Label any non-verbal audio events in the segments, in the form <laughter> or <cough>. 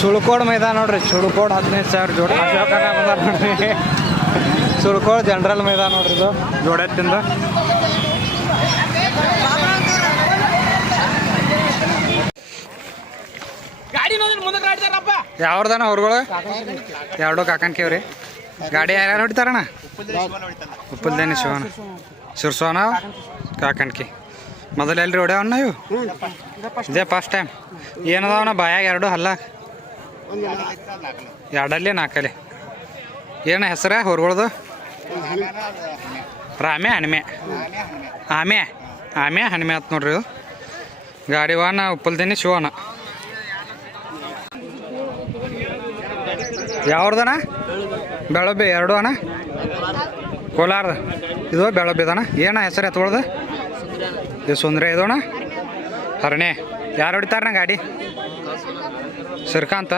ಸುಳ್ಕೋಡ್ ಮೈದಾನ ನೋಡ್ರಿ ಸುಳ್ಕೋಡ್ ಹದಿನೈದು ಸಾವಿರ ಜೋಡಿ ಬಂದಾರ ನೋಡ್ರಿ. ಸುಳ್ಕೋಡ್ ಜನರಲ್ ಮೈದಾನ ನೋಡ್ರಿ ಇದು ಜೋಡೆತ್ತಿಂದ. ಯಾವ್ದನ ಅವ್ರುಗಳು? ಎರಡು ಕಾಕನ್ ಕೇವ್ರಿ ಗಾಡಿ ಯಾರ್ಯಾರು ಹೊಡಿತಾರಣ್ಣ? ಉಪ್ಪಲ್ದೇನಿ ಶಿವನ ಶಿರ್ಸೋನ ಕಾಕನ್ಕಿ. ಮೊದಲು ಎಲ್ರಿ ಹೊಡ್ಯಾವಣ್ಣ ಇವು? ಇದೇ ಫಸ್ಟ್ ಟೈಮ್ ಏನದಾವಣ್ಣ ಬಾಯಾಗ ಎರಡು ಹಲ್ಲ ಎರಡಲ್ಲಿ ನಾಲ್ಕಲ್ಲಿ. ಏನ ಹೆಸರ ಹೊರಗಳ್ದು ರಾಮೆ ಹಣ್ಮೆ. ಆಮೆ ಆಮೆ ಹಣ್ಮೆ ಆತ್ ನೋಡ್ರಿ ಗಾಡಿ ವಾಹನ ಉಪ್ಪಲ್ದೇನಿ ಶಿವನ ಯಾವ್ದಣ ಬೆಳಬ್ಬಿ ಎರಡು ಅಣ್ಣ ಕೋಲಾರದ. ಇದು ಬೆಳಬ್ಬಿದಣ್ಣ ಏನ ಹೆಸರು ಎತ್ಕೊಳ್ದು ಇದು ಸುಂದ್ರ ಇದೋಣ ಹರಣೆ ಯಾರು ಹೊಡಿತಾರಣ್ಣ ಗಾಡಿ? ಸಿರ್ಕಾಂತ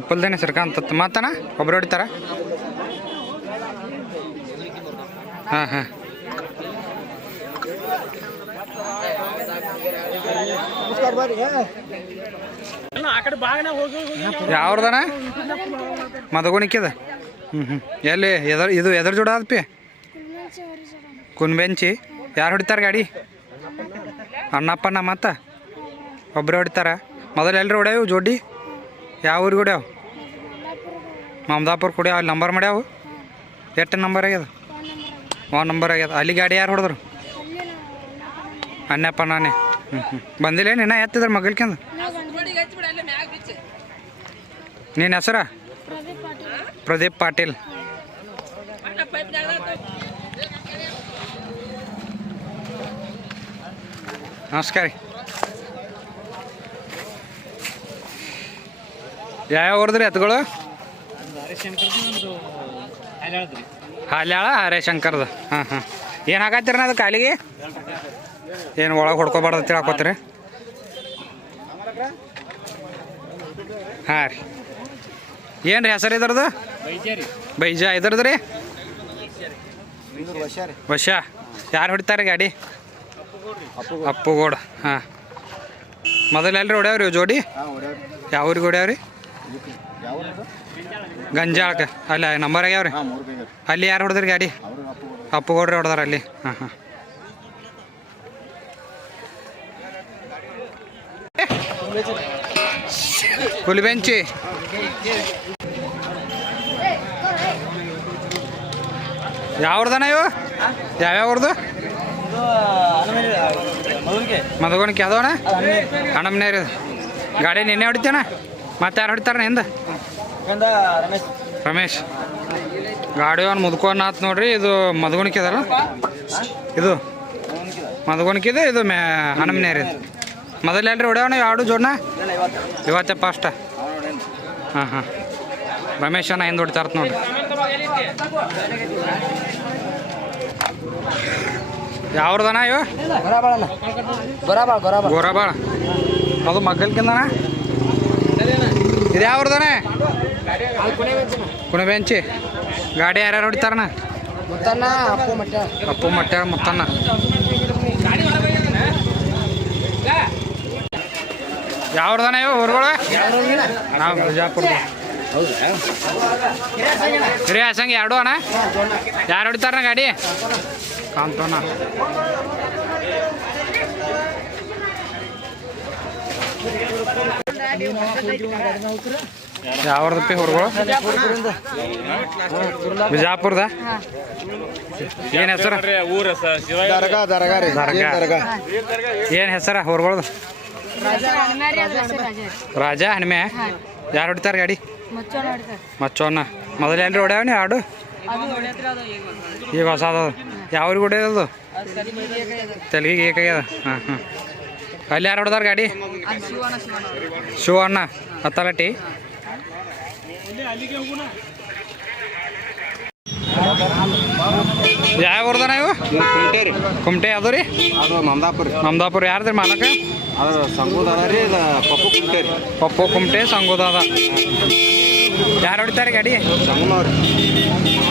ಉಪ್ಪಲ್ದೇನೆ ಸರ್ಕ ಅಂತ ಮಾತಾನ? ಒಬ್ರು ಹೊಡಿತಾರ? ಹಾಂ ಹಾಂ. ಯಾವ್ದಣ್ಣ ಮದಗುಣಿಕ್ಯದ ಹ್ಞೂ ಹ್ಞೂ ಎಲ್ಲಿ? ಎದರ್ ಇದು ಎದ್ರ ಜೋಡ ಅದಪ್ಪಿ ಕುನ್ಬೆಂಚಿ? ಯಾರು ಹೊಡಿತಾರೆ ಗಾಡಿ? ಅಣ್ಣಪ್ಪನ ಮತ್ತ? ಒಬ್ಬರೇ ಹೊಡಿತಾರ? ಮೊದಲು ಎಲ್ಲರೂ ಹೊಡೆಯವು ಜೋಡಿ? ಯಾವ ಊರಿಗೆ ಹೊಡ್ಯಾವ? ಮಮದಾಪುರ ಕುಡಿಯಾವ ಅಲ್ಲಿ ನಂಬರ್ ಮಾಡ್ಯಾವು? ಎಷ್ಟು ನಂಬರ್ ಆಗ್ಯದ? ಒನ್ ನಂಬರ್ ಆಗ್ಯದ. ಅಲ್ಲಿ ಗಾಡಿ ಯಾರು ಹೊಡೆದ್ರು? ಅಣ್ಣಪ್ಪಣ್ಣನೇ ಹ್ಞೂ ಹ್ಞೂ ಬಂದಿಲ್ಲ ನಿನ್ನ ಎತ್ತಿದ್ರ ಮಗಲ್ಕಿಂದ ನಿನ್ನ ಹೆಸರ? ಪ್ರದೀಪ್ ಪಾಟೀಲ್. ನಮಸ್ಕಾರ ಯಾವ್ಯಾವ ಹೊರದ್ರಿ ಎತ್ತುಗಳು ಹಾಲ್ಯಾಳ ಹರೇಶಂಕರ್ದು. ಹಾಂ ಹಾಂ. ಏನು ಹಾಕತ್ತೀರ ಅದು ಕಾಲಿಗೆ? ಏನು ಒಳಗೆ ಹೊಡ್ಕೊಬಾರ್ದು ತಿಳ್ಕೋತೀರಿ. ಹಾಂ ರೀ. ಏನು ರೀ ಹೆಸರು ಇದ್ರದ್ದು ಬೈಜ ಇದ್ರದ್ದು ರೀ ವಶ ಯಾರು ಹೊಡಿತಾರೆ ಗಾಡಿ? ಅಪ್ಪುಗೋಡ ಹಾಂ. ಮೊದಲು ಎಲ್ರಿ ಹೊಡ್ಯಾವ್ರಿ ಜೋಡಿ? ಯಾವ ಊರಿಗೆ ಹೊಡ್ಯಾವ್ರಿ? ಗಂಜಾಳಕ್ಕೆ. ಅಲ್ಲ ನಂಬರ್ ಆಗ್ಯಾವ್ರಿ ಅಲ್ಲಿ ಯಾರು ಹೊಡೆದ್ರಿ ಗಾಡಿ? ಅಪ್ಪುಗೌಡ್ರಿ ಹೊಡೆದಾರ ಅಲ್ಲಿ. ಹಾಂ ಹಾಂ. ಹುಲಿಬೆಂಚಿ ಹೊಡ್ದಾನ ಇವು? ಯಾವ್ಯಾವ್ರದ್ದು ಮದಗೋಣಿಕೆ ಯಾವ್ದವಣ ಮನೆಯವ್ರಿ ಗಾಡಿ ನಿನ್ನೆ ಹೊಡಿತೇನ? ಮತ್ತೆ ಯಾರು ಹೊಡಿತಾರ ಹಿಂದ? ರಮೇಶ್. ಗಾಡಿ ಅವ್ನು ಮುದ್ಕೋನ್ ಆತ್ ನೋಡ್ರಿ ಇದು ಮದಗೋಣಿಕೆ ಅದಲ್ಲ ಇದು ಮದಗೋಣಿಕೆ ಇದು ಮೇ ಹಣಮನೇರಿ ಮೊದಲು ಎಲ್ರಿ ಹೊಡ್ಯಾವಣ ಯಾಡು ಜೋಡ್ನ? ಇವತ್ತೇ. ಫಾಸ್ಟ ಹಾಂ ಹಾಂ. ರಮೇಶ್ ಅಣ್ಣ ಹಿಂದೆ ಹೊಡಿತಾರತ್ ನೋಡ್ರಿ. ಯಾವ್ರದಣ್ಣ ಇವ? ಗೊರಬಾಳ. ಅದು ಮಗ್ಗಲ್ಕಿಂದನ? ಇದು ಕುಣಿ ಬೆಂಚಿ. ಗಾಡಿ ಯಾರ್ಯಾರು ಹೊಡಿತಾರಣ ಅಪ್ಪು ಮಟ್ಟ. ಮತ್ತಣ್ಣ. ಯಾವ್ದನ ಇವ ಊರುಗಳು? ನಾವು ಬಿಜಾಪುರ ಹಿರಿಯ ಎರಡು ಅಣ್ಣ? ಯಾರು ಹೊಡಿತಾರಣ್ಣ ಗಾಡಿ? ಕಾಂತೋಣ ಯಾವ್ದಪ್ಪಿ ಹೊರಗಳು ಬಿಜಾಪುರದ? ಏನ್ ಹೆಸರು? ದರ್ಗಾ ದರ್ಗಾ ರೀ. ದರ್ಗಾ. ಏನ್ ಹೆಸರ ಹೊರಗಳದು ರಾಜಾ ಹಣ್ಮೆ ಯಾರು ಹೊಡಿತಾರ ಗಾಡಿ? ಮಚ್ಚೋನ ಮೊದಲು ಏನ್ರಿ ಹೊಡ್ಯಾವನಿ? ಹಾಡು ಈಗ ಹೊಸದು ಯಾವ್ರಿಗೆ ಹೊಡೆಯೋದು? ತಲೆಗೆ ಏಕಾಗ್ಯದ? ಹಾಂ ಹಾಂ. ಅಲ್ಲಿ ಯಾರು ಹೊಡೆದಾರ ಗಾಡಿ? ಶಿವ ಅಣ್ಣ ಹತ್ತಲಟ್ಟಿ. ಯಾವ ಹೊಡ್ದಾನ ಇವು? ಕುಮಟೆ ರೀ ಕುಮಟೆ ಯಾವ್ದು ರೀ? ಅದು ಮಮದಾಪುರ ನಮ್ದಾಪುರ. ಯಾರ್ದ್ರಿ ಮಾಲಕ? ರೀ ಪಪ್ಪು ಕುಮಟೆ ಪಪ್ಪು ಕುಮಟೆ, ಸಂಗೋದಾದ. ಯಾರು ಹೊಡಿತಾರೆ ಗಾಡಿ? ಸಂಗನವ್ರಿ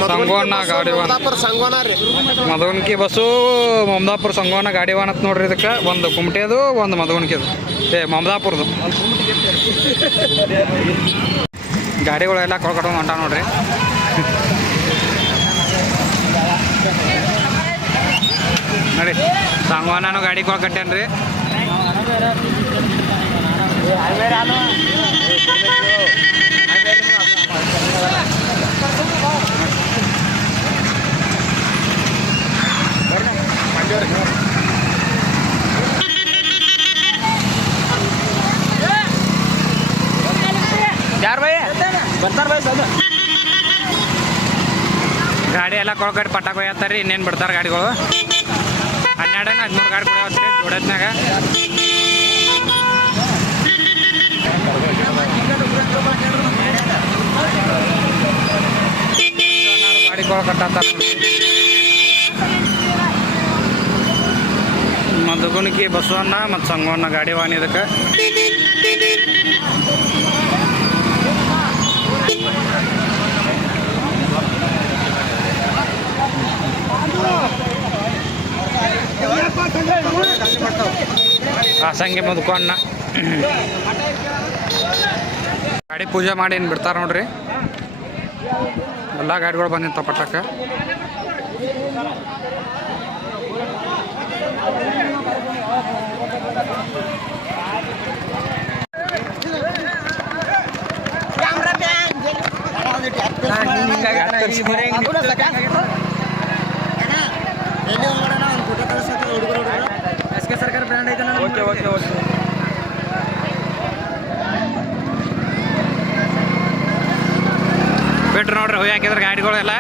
ಸಂಗೋನ ಗಾಡಿ ವಾಹನ ಮಮದಾಪುರ ಸಂಗೋನ ರೀ. ಮದವನ್ಕಿ ಬಸ್ಸು ಮಮದಾಪುರ ಸಂಗೋಣ ಗಾಡಿ ಅಂತ ನೋಡ್ರಿ ಇದಕ್ಕೆ. ಒಂದು ಕುಮಟೆದು ಒಂದು ಮದವನ್ಕಿದು ಏ ಮಮದಾಪುರದು. ಗಾಡಿಗಳೆಲ್ಲ ಕೊಳ್ಕಟ್ಕೊಂಡು ಹೊಂಟ ನೋಡ್ರಿ. ನೋಡಿ ಸಂಗವಾನು ಗಾಡಿ ಕೊಳ್ಕಟ್ಟೇನ್ರಿ. ಪಟಾಕಗಳು ಗಾಡಿ ಪಟಾಕು ಒಯ್ಯತ್ತಾರೆ ಇನ್ನೇನು ಬಿಡ್ತಾರೆ ಗಾಡಿಗಳು? ಹನ್ನೆರಡನ ಹದಿಮೂರು ಗಾಡಿ ಕೊಡತ್ರಿ ಜೋಡತ್ನಾಗ ಗಾಡಿಗಳು ಕಟ್ಟತ್ತಾರ ಮಧುಗುಣಿಕಿ ಬಸವಣ್ಣ ಮತ್ತು ಸಂಗವಣ್ಣ ಗಾಡಿ ವಾಣಿದಕ್ಕೆ ಇದಕ್ಕೆ ಹಾಸಂಗಿ ಅಣ್ಣ ಗಾಡಿ ಪೂಜೆ ಮಾಡಿ ಏನು ಬಿಡ್ತಾರ ನೋಡ್ರಿ? ಎಲ್ಲ ಗಾಡಿಗಳು ಬಂದಿತ್ತು ಪಟ್ಟಕ್ಕೆ. ಎಸ್ ಕೆ ಸರ್ಕಾರ ಬ್ರ್ಯಾಂಡ್ ಐತೆ ಓಕೆ ಓಕೆ ಓಕೆ. ಬಿಟ್ರು ನೋಡ್ರಿ ಹುಯ್ ಹಾಕಿದ್ರು ಗಾಡಿಗಳೆಲ್ಲ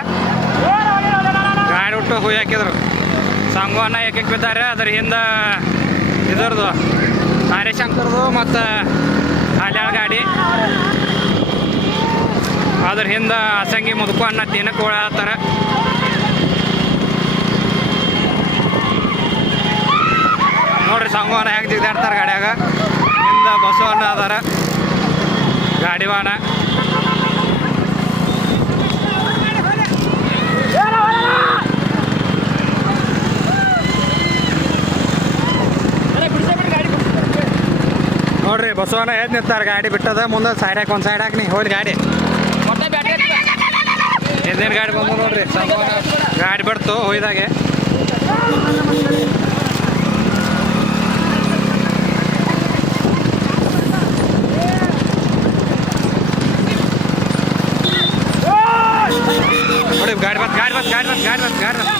ಗಾಡಿ ಬಿಟ್ಟು ಹುಯ್ ಹಾಕಿದ್ರು. ಸಂಗುವನ್ನ ಏಕಕ್ಕೆ ಬಿದ್ದಾರೆ ಅದ್ರ ಹಿಂದೆ ಇದ್ರದ್ದು ಹರಿಶಂಕರ್ದು ಮತ್ತು ಹಲ್ಯಾಳ ಗಾಡಿ. ಅದ್ರ ಹಿಂದೆ ಅಸಂಗಿ ಮುದುಕು ಅನ್ನ ದಿನಕ್ಕೆ ಓಡಾಡ್ತಾರೆ. ನೋಡ್ರಿ ಸಂಗವನ ಹೆಂಗೆ ಜಿಗ್ದಾಡ್ತಾರೆ ಗಾಡ್ಯಾಗ. ಹಿಂದೆ ಬಸವಣ್ಣ ಅದಾರ. ಗಾಡಿವಾಣ ನೋಡ್ರಿ ಬಸವಣ್ಣ ಎದ್ ನಿಂತಾರ ಗಾಡಿ ಬಿಟ್ಟದ. ಮುಂದೆ ಸೈಡ್ ಹಾಕಿ, ಒಂದು ಸೈಡ್ ಹಾಕಿ ಹೋಗಿ ಗಾಡಿ. ಹಿಂದಿನ ಗಾಡಿ ಬಂದು ನೋಡ್ರಿ. ಗಾಡಿ ಬಿಡ್ತು ಹೋಯ್ದಾಗೆ. garras, garras, garras, garras.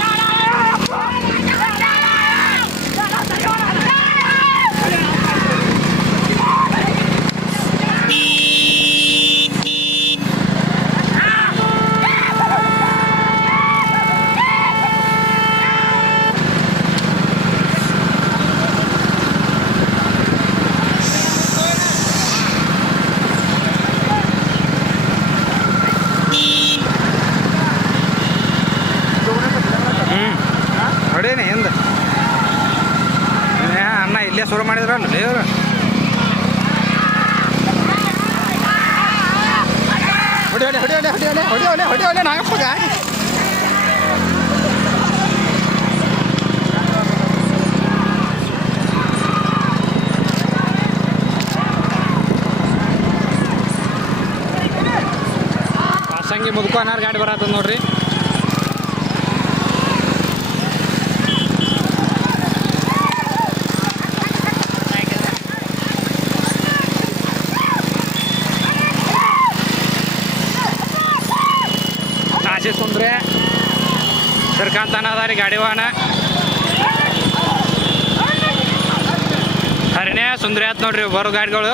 ವಾಸಂಗಿ ಮುದುಕು ಗಾಡಿ ಬರತ್ತದ ನೋಡ್ರಿ. ಆಶೆ ಸುಂದ್ರೆ ಶ್ರೀಕಾಂತನ ಅದ ರೀ ಗಾಡಿ ವಾಹನ. ಹರಿನೇ ಸುಂದ್ರಿ ಆತ್ ನೋಡ್ರಿ, ಬರೋ ಗಾಡಿಗಳು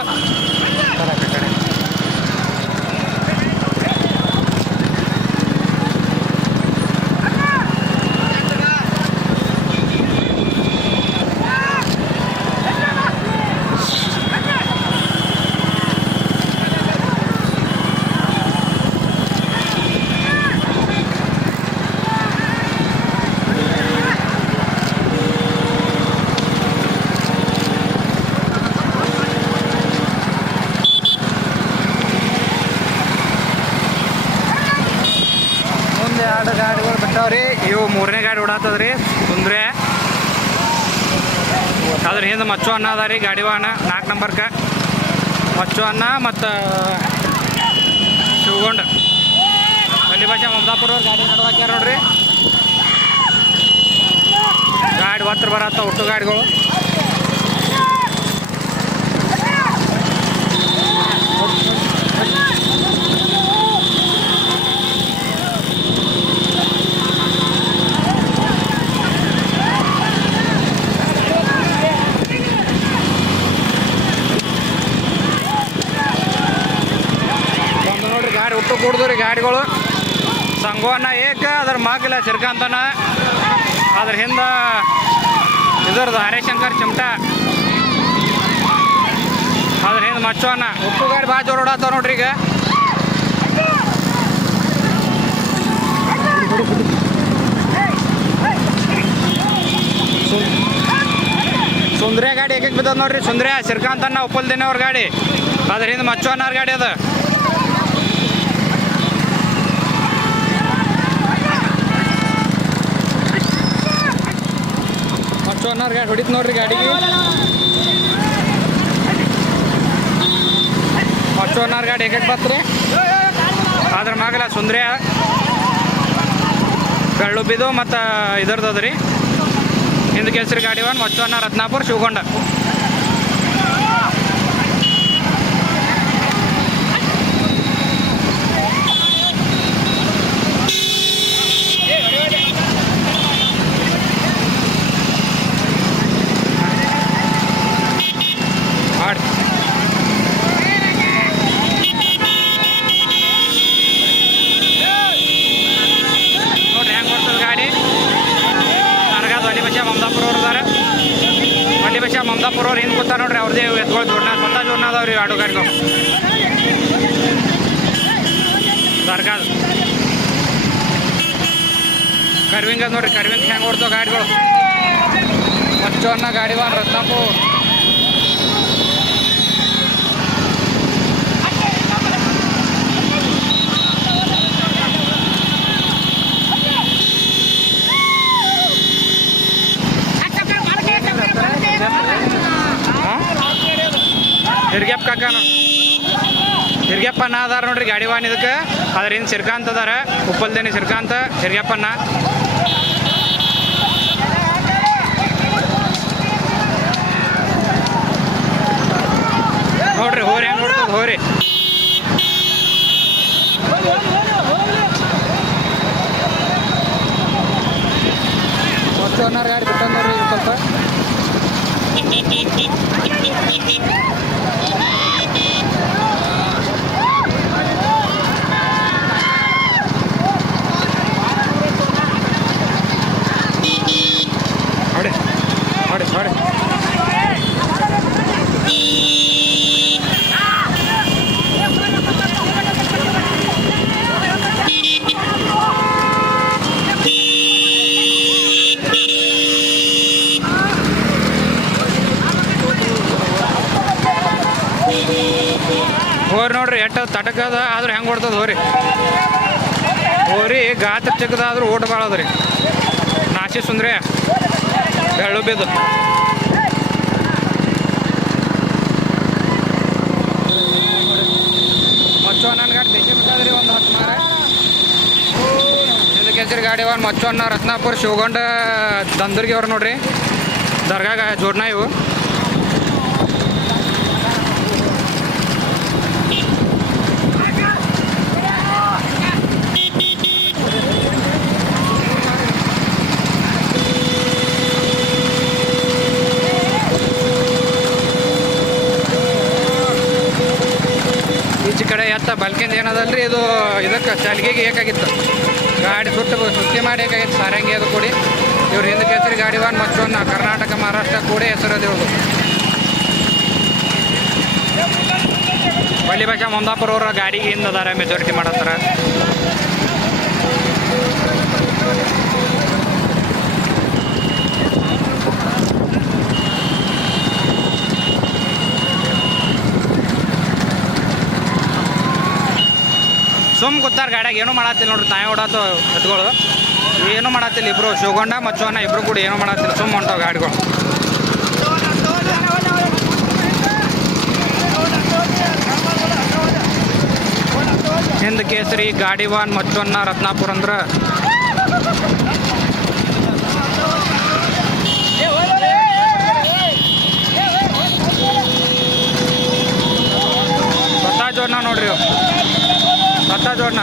ಮುಂದೆ ಎರಡು ಗಾಡಿಗಳು ಬಿಟ್ಟಾವ್ರಿ ಇವು ಮೂರನೇ ಗಾಡಿ ಓಡಾತದ್ರಿ ಸುಂದ್ರೆ ಅದ್ರ ಹಿಂದೆ ಮಚ್ಚು ಅನ್ನ ಅದ ರೀ, ಗಾಡಿ ವಾಹನ, ನಾಲ್ಕು ನಂಬರ್ಕ. ಮಚ್ಚು ಅನ್ನ ಮತ್ತು ಶಿವಗೊಂಡ. ಅಲ್ಲಿ ಭಾಷೆ ಮಮದಾಪುರ ಗಾಡಿ ನಡ್ದಾಕ್ಯಾರ ನೋಡ್ರಿ. ಗಾಡಿ ಹತ್ರ ಬರತ್ತ ಒಟ್ಟು ಗಾಡಿಗಳು. ಗಾಡಿ ಹುಟ್ಟು ಕೂಡ್ದು ಗಾಡಿಗಳು? ಸಂಗೋನ ಏಕ ಅದ್ರ ಮಾಗಿಲ್ಲ ಸಿರ್ಕಂತನ? ಅದ್ರ ಹಿಂದ ಇದರದು ಹರಿಶಂಕರ್ ಚಿಮಟ. ಅದ್ರ ಹಿಂದೆ ಮಚ್ಚೋನ ಹುಟ್ಟು ಗಾಡಿ ಭಾಳ ಜೋರು ನೋಡ್ರಿ ಈಗ. ಸುಂದ್ರೆ ಗಾಡಿ ಏಕಕ್ಕೆ ಬಿದ್ದದ ನೋಡ್ರಿ. ಸುಂದ್ರೆ ಉಪ್ಪಲ್ ದಿನ ಅವ್ರ ಗಾಡಿ. ಅದ್ರ ಹಿಂದೆ ಮಚ್ಚೋನವ್ರ ಗಾಡಿ ಅದ. ಮಚ್ಚೋನವ್ರ ಗಾಡಿ ಹೊಡಿತ್ ನೋಡ್ರಿ ಗಾಡಿಗೆ. ಅನ್ನೋರು ಗಾಡಿ ಹೇಗೆ ಬತ್ರಿ. ಅದ್ರ ಮಗಲ ಸುಂದ್ರಿಯ. ಬಿದ್ದು ಮತ್ತು ಇದ್ರದ್ದು ಅದ ರೀ ಹಿಂದೆ ಕೇಸರಿ ಗಾಡಿ ಒಂದು ಮಚ್ಚೋನ ರತ್ನಾಪುರ, ಶಿವಗೊಂಡ ಮಾಡಿ ನೋಡ್ರಿ ಹೆಂಗೆ ಬರ್ತದೆ ಗಾಡಿ ನನಗಾದ ಅಲ್ಲಿ ಬಚ್ಚ ಮಮದಾಪುರ ಅವ್ರು ಅದಾರ ಅಲ್ಲಿ ಬಚ್ಚ ಮಮದಾಪುರ ಅವ್ರು ಹಿಂದೆ ಕೂತಾರ ನೋಡ್ರಿ ಅವ್ರದೇ ಎತ್ಗಳು ಜೋಡ್ನ ಸ್ವಂತ ಜೋಡ್ನ ಅದಾವ್ರಿ ಆಟೋ ಗಾಡಿಗಳು ದರ್ಗಾದ ಕರ್ವಿಂಗ್ ಅದ ನೋಡ್ರಿ ಕರ್ವಿಂಗ್ ಹೆಂಗೆ ಓಡ್ತಾವ ಗಾಡಿಗಳು. ಹಚ್ಚು ಅನ್ನ ಗಾಡಿ ಬಾ, ರತ್ನಾಪುರ. ಹಿರ್ಗ್ಯಪ್ಪ ಕಾಕನ. ಹಿರ್ಗ್ಯಪ್ಪನ ಅದಾರ ನೋಡ್ರಿ ಗಾಡಿ ವಾನ್ ಇದಕ್ಕೆ. ಅದ್ರ ಹಿಂದೆ ಸಿರ್ಕಾಂತ್ ಅದಾರ. ಉಪ್ಪಲ್ದೇನಿ ಸಿರ್ಕಾಂತ ಹಿರ್ಗ್ಯಪ್ಪನ ನೋಡ್ರಿ ಹೋರಿ ಹೆಂಗ್ ನೋಡ್ತದ ಹೋರಿ. ಒಟ್ಟು ಗಾಡಿ ಬಿಟ್ಟ ನೋಡ್ರಿ ಇದು ಸ್ವಲ್ಪ. ಹೊಡಿ ಹೊಡಿ ಹೊಡಿ ಹೋರಿ ನೋಡ್ರಿ ತಟಕದ ಆದ್ರೆ ಹೆಂಗೆ ಹೊಡ್ತದ ಹೋರಿ. ಹೋರಿ ಗಾತ್ರ ಚಿಕ್ಕದಾದ್ರೂ ಓಟ್ ಭಾಳ ಅದ ರೀ ನಾಚಿ ಸುಂದ್ರೆ ಬೆಳ್ಳು ಬಿದ್ದು. ಮಚ್ಚು ಗಾಡಿ ಬೇಕೇ ಒಂದು ಹತ್ತು ಮಾರ. ಗಾಡಿ ಮಚ್ಚು ಅನ್ನ ರತ್ನಾಪುರ ಶಿವಗೊಂಡ ದಂದರ್ಗಿ ಅವ್ರು ನೋಡ್ರಿ. ದರ್ಗಾಗ ಜೋಡ್ನ ಇವು. ಈಚೆ ಬಲ್ಕಿಂದ ಏನದಲ್ಲ ಏನದಲ್ರಿ ಇದು ಇದಕ್ಕೆ ಚಲಿಗೆಗೆ ಏಕಾಗಿತ್ತು. ಗಾಡಿ ಸುಟ್ಟು ಸುತ್ತಿ ಮಾಡಿ ಏಕಾಗಿತ್ತು ಸಾರಂಗಿ ಅದು ಕೂಡಿ. ಇವ್ರು ಹಿಂದೆ ಕೇಸರಿ ಗಾಡಿ ವಾನ್ ಮತ್ತೊಂದು ಕರ್ನಾಟಕ, ಮಹಾರಾಷ್ಟ್ರ ಕೂಡಿ ಅದು ಇವ್ರದ್ದು ಬಳ್ಳಿ ಭಾಷೆ ಮುಂದಾಪುರವ್ರ ಗಾಡಿಗೆ ಹಿಂದೆ ಅದಾರ, ಮೆಜಾರಿಟಿ ಮಾಡತ್ತಾರ. ಸುಮ್ ಕೂತಾರ ಗಾಡ್ಯಾಗ ಏನೂ ಮಾಡತ್ತಿಲ್ಲ ನೋಡ್ರಿ, ತಾಯಿ ಓಡಾತು ಎತ್ಗಳು ಏನೂ ಮಾಡತ್ತಿಲ್ಲ ಇಬ್ರು ಶಿವಗೊಂಡ ಮಚ್ಚೋನ ಇಬ್ರು ಕೂಡ ಏನೂ ಮಾಡತ್ತಿಲ್ಲ ಸುಮ್ಮ ಹೊಂಟವು ಗಾಡಿಗಳು. ಹಿಂದ್ ಕೇಸರಿ, ಗಾಡಿವಾನ್ ಮಚ್ಚೊನ್ನ ರತ್ನಾಪುರ ಅಂದ್ರೆ. ಹೊಸ ಜೋಡ್ನ ನೋಡ್ರಿ ಸ್ವತಃ ಜೋಡ್ನ.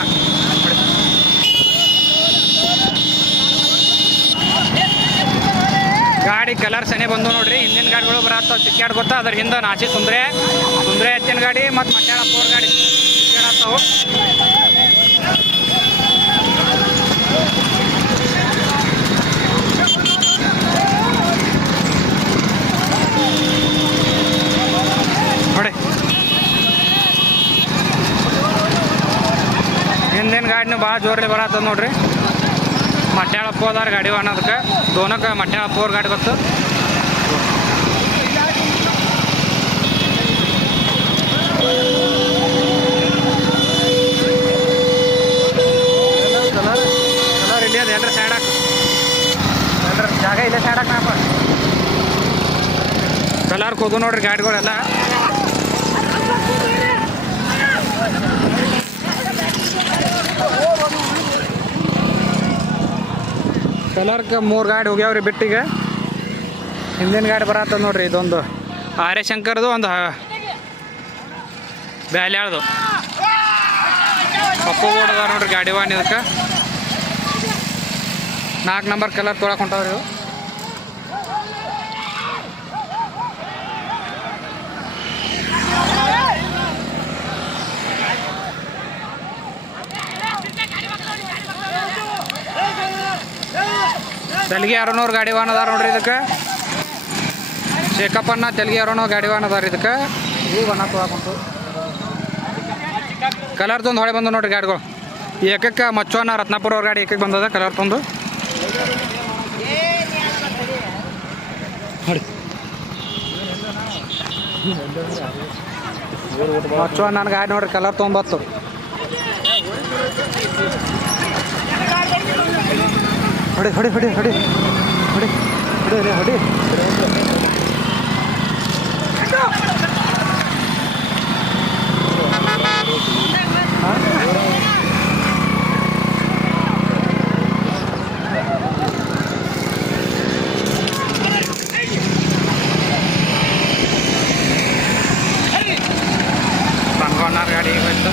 ಗಾಡಿ ಕಲರ್ ಸನಿ ಬಂದು ನೋಡ್ರಿ. ಹಿಂದಿನ ಗಾಡಿಗಳು ಬರತ್ತ ಚಿಕ್ಕಾಡ್ ಗೊತ್ತಾ? ಅದ್ರ ಹಿಂದೆ ನಾಚಿ ಸುಂದ್ರೆ. ಸುಂದ್ರೆ ಎತ್ತಿನ ಗಾಡಿ ಮತ್ತು ಮಟ್ಯಾಳ ಪೋರ್ ಗಾಡಿ. ಚಿಕ್ಕಾಡತ್ತಾವು ಹಿಂದಿನ ಗಾಡಿನ ಭಾಳ ಜೋರಲ್ಲಿ ಬರತ್ತದ ನೋಡ್ರಿ. ಮಟ್ಯಾಳಪ್ಪ ಹೋದಾರ ಗಾಡಿ ಅನ್ನೋದಕ್ಕೆ ದೋನಕ್ಕೆ ಮಟ್ಯಾಳಪ್ಪ ಅವ್ರ ಗಾಡಿ ಬತ್ತು ಸೈಡ್ ಹಾಕು. ಜಾಗ ಇಲ್ಲೇ ಸೈಡ್ ಹಾಕಪ್ಪ ಕಲರ್ ಕೂದು ನೋಡ್ರಿ ಗಾಡಿಗಳೆಲ್ಲ. ಕಲರ್ಗೆ ಮೂರು ಗಾಡಿ ಹೋಗ್ಯಾವ್ರಿ ಬಿಟ್ಟಿಗೆ. ಹಿಂದಿನ ಗಾಡಿ ಬರತ್ತ ನೋಡ್ರಿ ಇದೊಂದು. ಆರ್ಯ ಶಂಕರ್ದು ಒಂದು ಬ್ಯಾಲ್ಯಾಳ್ದು. ಕಪ್ಪು ಅದ ನೋಡ್ರಿ ಗಾಡಿ ವಾನ್ ಇದಕ್ಕೆ. ನಾಲ್ಕು ನಂಬರ್ ಕಲರ್ ತೊಳಕ್ ಹೊಂಟಾವ್ರಿ ಇವು ತೆಲ್ಗಿ ಅರನೂರು ಗಾಡಿ ವಾಹನ ಅದಾರ ನೋಡ್ರಿ ಇದಕ್ಕೆ. ಶೇಖಪ್ಪನ ತೆಲ್ಗಿ ಅರನೂರು ಗಾಡಿ ವಾಹನ ಅದಾರ ಇದಕ್ಕೆ. ಹೂ ಬಣ್ಣ ತೊಗೊಂಡು ಕಲರ್ ತಂದು ಹೊಳೆ ಬಂದು ನೋಡ್ರಿ ಗಾಡಿಗಳು. ಏಕಕ್ಕೆ ಮಚ್ಚೋನ ರತ್ನಾಪುರ ಅವ್ರ ಗಾಡಿ ಏಕಕ್ಕೆ ಬಂದದ ಕಲರ್ ತಂದು. ನೋಡಿ. ಮಚ್ಚೋನ ನನ್ನ ಗಾಡಿ ನೋಡ್ರಿ ಕಲರ್ ತೊಗೊಂಬತ್ತು. ಹೊಡಿ ಹೊಡಿ ಹೊಡಿ ಹೊಡಿ ಹೊಡಿ ಹೊಡಿ ಹೊಡಿ ಹೊಡಿ ಬಂದ್ಕೊಂಡಾರ ಗಾಡಿ ಹೋಯ್ತು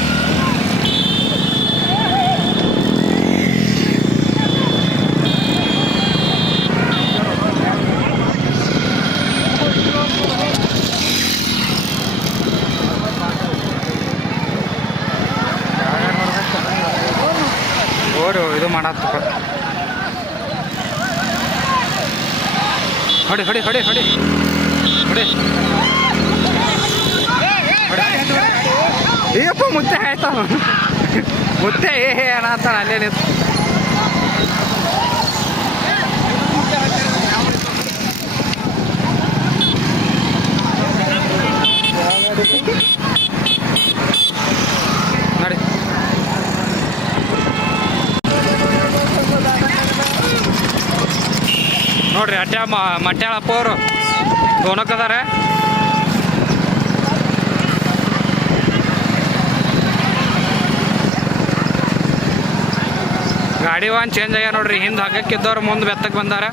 ಓಡು ಇದು ಮಾಡತ್ತಪ್ಪ ಹೊಡಿ ಹೊಡಿ ಹೊಡಿ ಹೊಡಿ ಹೊಡಿ ಅಯ್ಯಪ್ಪ ಮುತ್ತೆ ಆಯ್ತಾವ ಮುತ್ತೆ ಏ ಹೇ ಅನ್ನತ್ತಾನ ಅಲ್ಲೇ ನಿಂತು ನೋಡಿ ಅಟ್ಟ ಮಟ್ಟಾಳಪ್ಪ ಅವರು. ಗಾಡಿ ವಾನ್ ಚೇಂಜ್ ಆಗ್ಯಾರ ನೋಡ್ರಿ. ಹಿಂದೆ ಹಗ್ಗಕ್ಕಿದ್ದವ್ರು ಮುಂದೆ ಬೆತ್ತಕ್ಕೆ ಬಂದಾರ.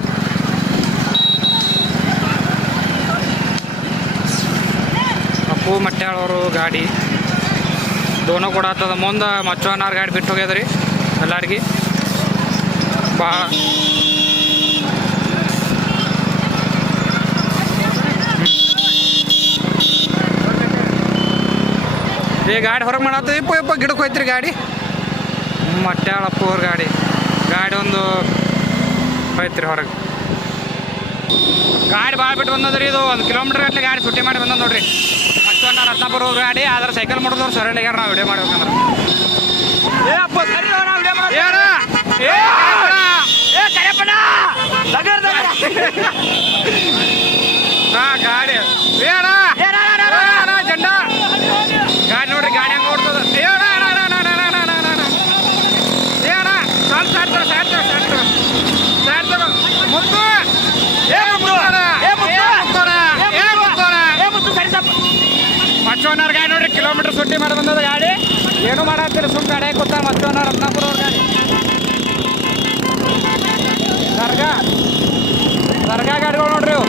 ಅಪ್ಪು ಮಟ್ಯಾಳವರು ಗಾಡಿ. ದೋನೋ ಕೂಡ ಆತದ. ಮುಂದೆ ಮಚ್ಚವನಾರ್ ಗಾಡಿ ಬಿಟ್ಟು ಹೋಗ್ಯದ್ರಿ ಎಲ್ಲಾರ್ಗಿ. ಭಾಳ ಈ ಗಾಡಿ ಹೊರಗೆ ಮಾಡತ್ತ. ಇಪ್ಪ ಇಪ್ಪ ಗಿಡಕ್ಕೆ ಹೋಯ್ತ್ರಿ ಗಾಡಿ. ಮಟ್ಟಾಳಪ್ಪ ಅವ್ರ ಗಾಡಿ. ಗಾಡಿ ಒಂದು ಹೋಯ್ತ್ರಿ ಹೊರಗೆ. ಗಾಡಿ ಭಾಳ ಬಿಟ್ಟು ಬಂದದ್ರಿ ಇದು. ಒಂದು ಕಿಲೋಮೀಟರ್ ಗಟ್ಟಲೆ ಗಾಡಿ ಸುಟ್ಟಿ ಮಾಡಿ ಬಂದದ ನೋಡ್ರಿ. ಅಷ್ಟೊಂದು ನಾನು ರತ್ನ ಬರೋ ಗಾಡಿ ಆದ್ರೆ ಸೈಕಲ್ ಮಾಡಿದವ್ರು ಸರಳ ಆಗ್ಯಾರ ನಾವು ವಿಡಿಯೋ ಮಾಡ್ಬೇಕಂದ್ರೆ. ಏ ಅಪ್ಪ ಸರಿ ವಿಡಿಯೋ ಮಾಡಿ ಏ ಏ ಹಾ <laughs> ಗಾಡಿ. ಏನ? ಕಿಲೋಮೀಟರ್ ಸುಟ್ಟಿ ಮಾಡಿ ಬಂದದ ಗಾಡಿ. ಏನು ಮಾಡತ್ತೀರಿ? ಸುಮ್ ಗಾಡಿ ಕೂತ ಮತ್ತೆ ರತ್ನಾಪುರ ಗಾಡಿ. ದರ್ಗಾ. ದರ್ಗಾ ಗಾಡಿಗಳು ನೋಡ್ರಿ ಇವು.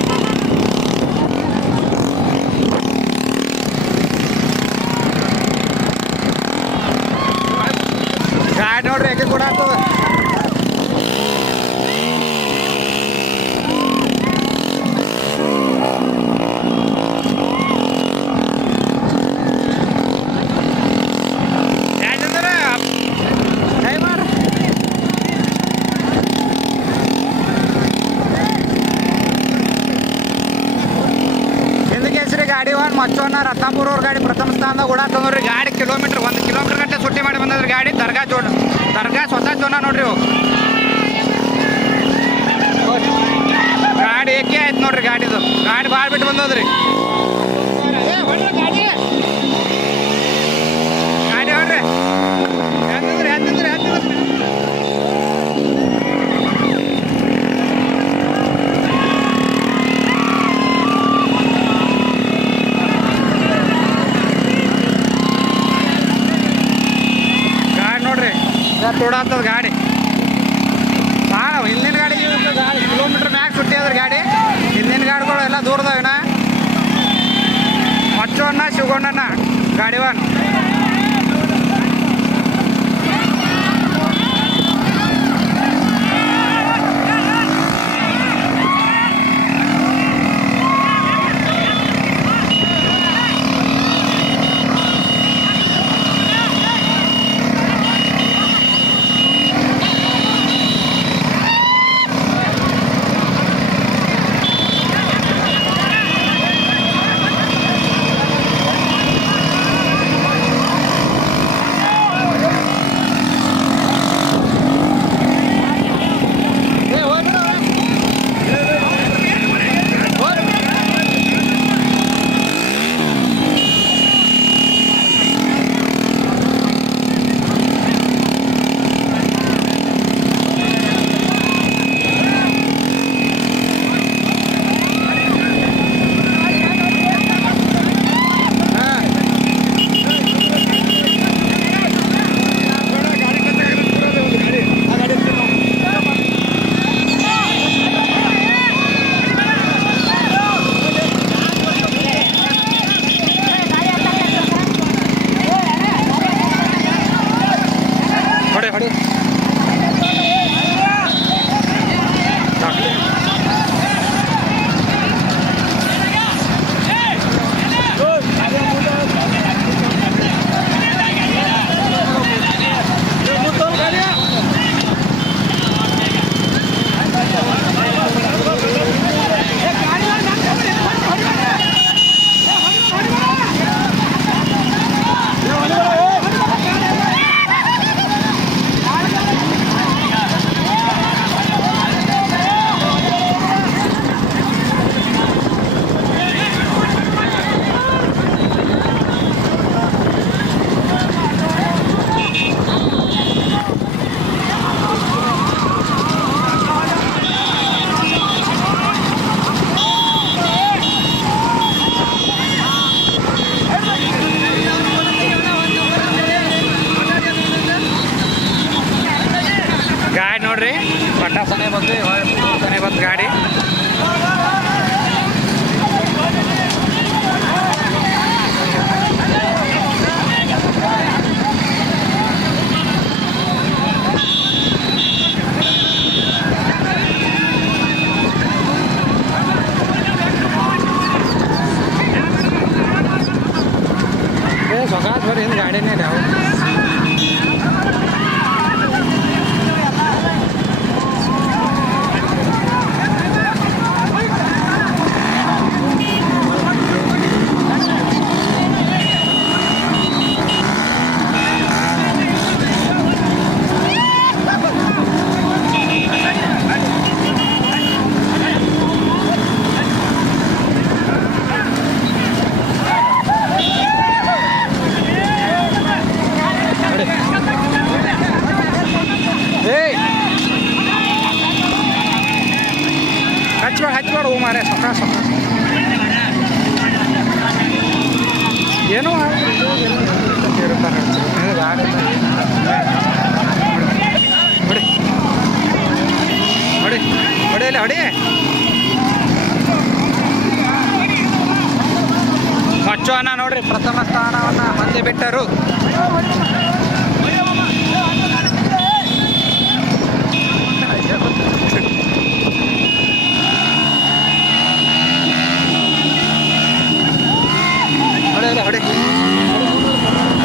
ಹೊಡೆ, ಹೊಡೆ, ಹೊಡೆ.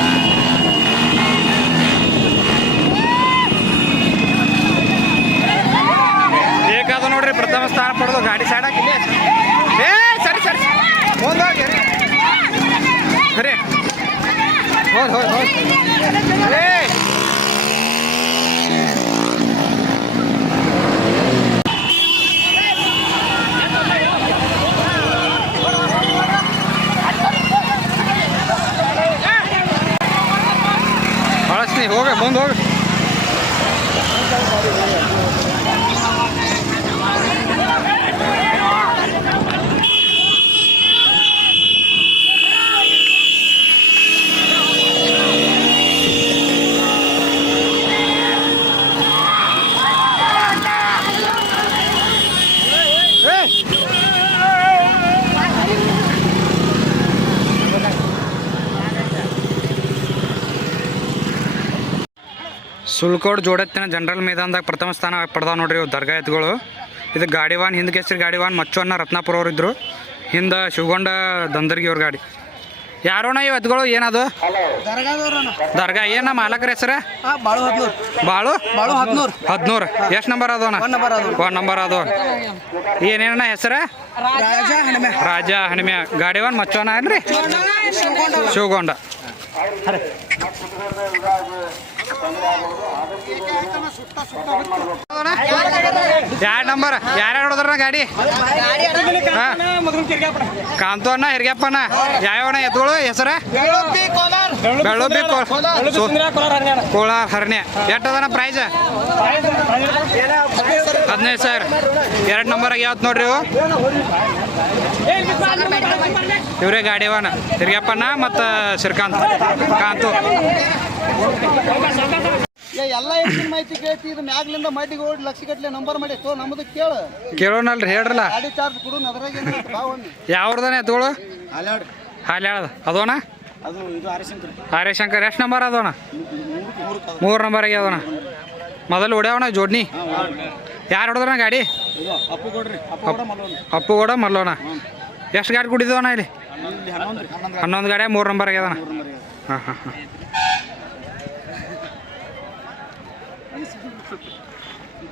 ಬೇಕಾದ ನೋಡ್ರಿ ಪ್ರಥಮ ಸ್ಥಾನ ಪಡೆದು ಗಾಡಿ ಸೈಡ್ ಹಾಕಿಲ್ಲ ಏ ಸರಿ ಸರಿ ಮುಂದೆ ಹೋಗಿ ಸರಿ ಹೋದ್ ಹೋದ್ ಹೋದ್ ಏ ಬಳಸ್ನಿ ಹೋಗ ಮುಂದೆ ಹೋಗ ಸುಳ್ಕೋಡ್ ಜೋಡತ್ತಿನ ಜನರಲ್ ಮೈದಾನದಾಗ ಪ್ರಥಮ ಸ್ಥಾನ ಪಡ್ದಾವ ನೋಡ್ರಿ ಇವು ದರ್ಗಾ ಎತ್ಗಳು ಇದು ಗಾಡಿವಾನ್ ಹಿಂದ್ ಹೆಸರು ಗಾಡಿವಾನ್ ಮಚ್ಚವನ್ನ ರತ್ನಾಪುರ ಅವ್ರು ಇದ್ರು. ಹಿಂದೆ ಶಿವಗೊಂಡ ದಂದರ್ಗಿ ಅವ್ರ ಗಾಡಿ. ಯಾರೋಣ ಇವು ಎತ್ಗಳು ಏನದು? ದರ್ಗಾ ಏನ ಮಾಲಕರ ಹೆಸರ? ಬಾಳು? ಹದಿನೂರು. ಎಷ್ಟು ನಂಬರ್ ಅದು ಒಂದ್ ನಂಬರ್ ಅದು ಏನೇನ ಹೆಸರ? ರಾಜ ಹಣಮೆ ಗಾಡಿವಾನ್ ಮಚ್ಚವನ ಏನ್ರಿ? ಶಿವಗೊಂಡ. ಎರಡು ನಂಬರ್. ಯಾರ್ಯಾರು ಹೊಡೆದ್ರ ಗಾಡಿ. ಕಾಂತು ಅಣ್ಣ ಹಿರಿಯಪ್ಪಣ್ಣ ಯಾವಣ್ಣ ಎತ್ತುಗಳು ಹೆಸರ? ಕೋಲಾರ ಹರ್ನೆ ಎಷ್ಟದನ ಪ್ರೈಸ್ ಹದಿನೈದು ಸಾವಿರ. ಎರಡು ನಂಬರ್ ಯಾವತ್ತು ನೋಡ್ರಿ ಇವು? ಇವರೇ ಗಾಡಿವನ ಹಿರಿಯಪ್ಪಣ್ಣ ಮತ್ತು ಶ್ರೀಕಾಂತ್. ಕಾಂತು. ಎಲ್ಲ ಹೆಚ್ಚಿನ ಮಾಹಿತಿ ಕೇಳ್ತಿ ಇದು ಮ್ಯಾಗ್ಲಿಂದ ಮಡ್ಡಿಗೆ ಓಡಿ ಲಕ್ಷ ಗಟ್ಲೆ ನಂಬರ್ ಮಾಡಿ. ತೋ ನಮ್ದು ಕೇಳು. ಕೇಳೋಣಲ್ರಿ ಹೇಳ್ರಲ್ಲ. ಗಾಡಿ ಚಾರ್ಜ್ ಕೊಡು ಅದ್ರಾಗ ಯಾವ್ರದಾನೆ ಎತ್ಗಳು ಅಲ್ಲಾಡ್ ಹಾಲು ಹೇಳದ ಅದೋಣ ಅದು ಇದು ಹರಿಶಂಕರ್. ಹರಿಶಂಕರ್ ಎಷ್ಟು ನಂಬರ್ ಅದೋಣ ಮೂರು ನಂಬರ್ ಆಗ್ಯಾವಣ ಮೊದಲು ಹೊಡ್ಯಾವಣ ಜೋಡ್ನಿ? ಯಾರು ಹೊಡೆದ್ರಣ ಗಾಡಿ? ಅಪ್ಪು ಕೊಡ್ರಿ ಅಪ್ಪು ಕೂಡ ಮಲ್ಲೋಣ ಎಷ್ಟು ಗಾಡಿ ಕುಡಿದವಣ ಇಲ್ಲಿ? ಹನ್ನೊಂದು ಗಾಡಿ. ಮೂರು ನಂಬರ್ ಆಗ್ಯದಣ ಹಾಂ ಹಾಂ ಹಾಂ.